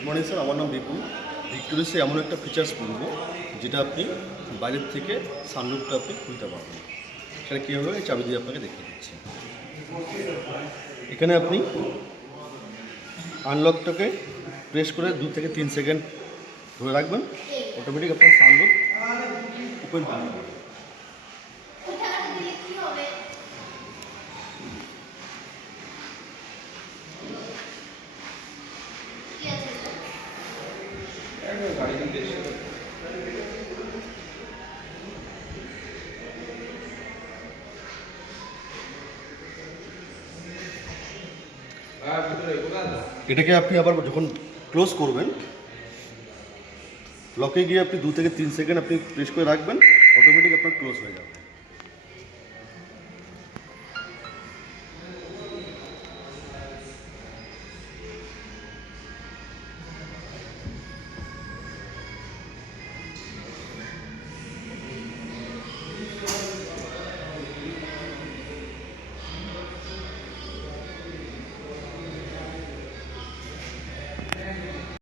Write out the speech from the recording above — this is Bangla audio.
গুড মর্নিং স্যার, আমার নাম বিপুল। ভিক্টোরিয়াসে এমন একটা ফিচার্স বলবো যেটা আপনি বাইরের থেকে সানরুফটা আপনি খুলতে পারবেন। সেটা কীভাবে এই চাবি দিয়ে আপনাকে দেখিয়ে দিচ্ছি। এখানে আপনি আনলকটাকে প্রেস করে 2 থেকে 3 সেকেন্ড ধরে রাখবেন, অটোমেটিক আপনার সানরুফ ওপেন হয়ে যাবে। এটাকে আপনি আবার যখন ক্লোজ করবেন, লকে গিয়ে আপনি 2 থেকে 3 সেকেন্ড আপনি প্রেস করে রাখবেন, অটোমেটিক আপনার ক্লোজ হয়ে যাবে।